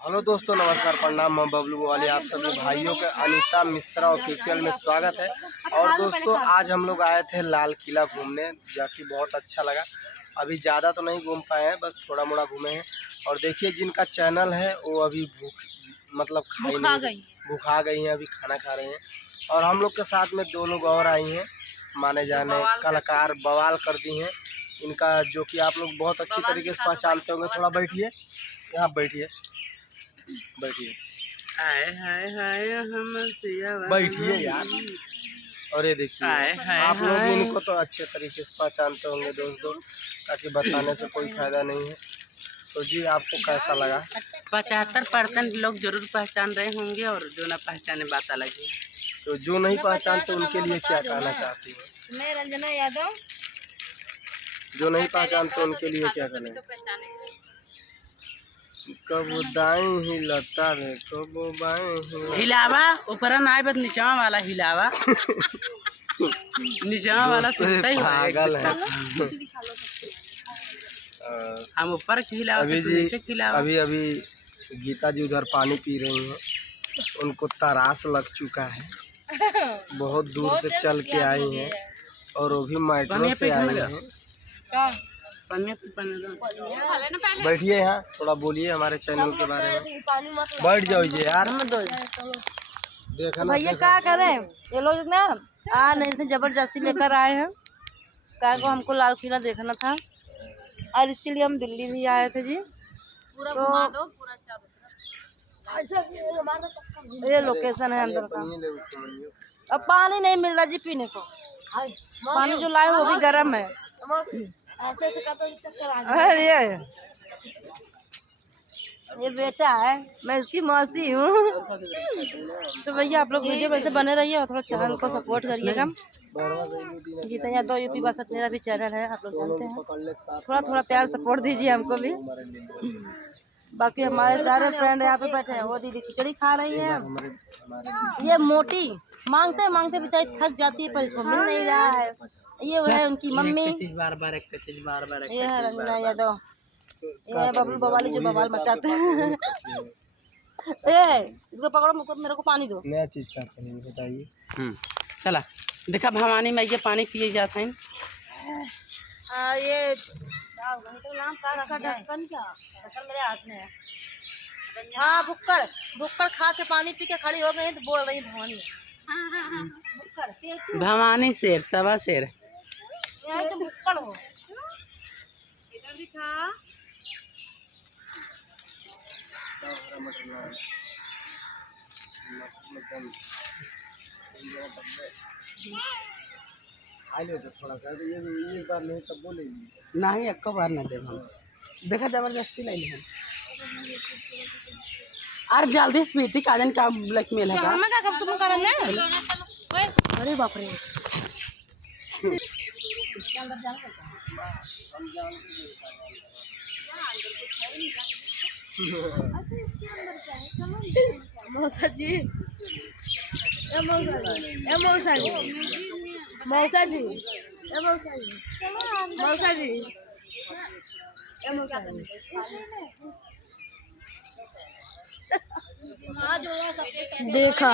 Hello दोस्तों, नमस्कार, प्रणाम। मैं बबलू वाली आप सभी भाइयों के अनीता मिश्रा ऑफिशियल में स्वागत है। और दोस्तों, आज हम लोग आए थे लाल किला घूमने, जाके बहुत अच्छा लगा। अभी ज़्यादा तो नहीं घूम पाए हैं, बस थोड़ा मोड़ा घूमे हैं। और देखिए, जिनका चैनल है वो अभी भूखा गई हैं, अभी खाना खा रहे हैं। और हम लोग के साथ में दो लोग और आई हैं, माने जाने कलाकार, बवाल कर दी हैं इनका, जो कि आप लोग बहुत अच्छी तरीके से पहचानते होंगे। थोड़ा बैठिए, यहाँ बैठिए, बैठिए, बैठिए यार। और ये देखिए, आप लोग इनको तो अच्छे तरीके से पहचानते होंगे दोस्तों, ताकि बताने से कोई फायदा नहीं है। तो जी, आपको कैसा लगा? 75% लोग जरूर पहचान रहे होंगे, और जो ना पहचाने बात अलग है। तो जो नहीं पहचानते उनके लिए क्या कहना चाहती है? मैं रंजना यादव। जो नहीं पहचानते उनके लिए क्या कहना? कब दाएं ही लता रे, कब बाएं ही हिलावा ऊपर ना आए, बस नीचवा वाला हिलावा। नीचवा वाला पागल है। हम ऊपर खिलावा, अभी जी, अभी अभी गीता जी उधर पानी पी रही हैं। उनको तरास लग चुका है, बहुत दूर से चल के आई हैं, और वो भी मेट्रो से आई हैं। बैठिए यहाँ, थोड़ा बोलिए हमारे चैनल के बारे में। बैठ जाओ यार। देखना भैया क्या करें, ये लोग ना आ नहीं थे, जबरदस्ती लेकर आए हैं। क्या को हमको लाल किला देखना था, और इसीलिए हम दिल्ली भी आए थे जी। तो ये लोकेशन है अंदर का। अब पानी नहीं मिल रहा जी पीने को। पानी जो लाए वो भी गर्म है। अरे ये बेटा है, मैं इसकी मौसी हूँ। तो भैया आप लोग वीडियो में से बने रहिए और थोड़ा चैनल को सपोर्ट करिएगा। गीता यादव यूपी भाषा मेरा भी चैनल है, आप लोग जानते हैं। थोड़ा थोड़ा प्यार सपोर्ट दीजिए हमको भी। बाकी हमारे सारे फ्रेंड यहाँ पे बैठे हैं। वो दीदी खिचड़ी खा रही है। ये मोटी मांगते मांगते बेचारी थक जाती है, पर इसको मिल नहीं रहा है। ये है उनकी मम्मी, ये है रंजना यादव, ये है बबलू बवाली जो बवाल मचाते हैं। इसको पकड़ो, मेरे को पानी दो। नया चीज का बताइए। चला देखा, भवानी में ये पानी पिए जाते हैं। ये नाम क्या रखा, ढक्कन क्या ढक्कन मेरे हाथ में है। हाँ, भुक्कड़ भुक्कड़ खा के पानी पी के खड़ी हो गई, तो बोल रही भवानी। भवानी शेर, सवा शेर। तो भुक्कड़ हो, इधर दिखा। थोड़ा सा ये बार नहीं तब बोलेगी नहीं, एक बार ना दे हम देखा, जबरदस्ती नहीं है। और जल्दी स्पीति काजन का ब्लैकमेल है। हम क्या कब तुम करना है? अरे बाप रे, मौसा जी, मौसा जी, मौसा जी, मौसा जी, देखा।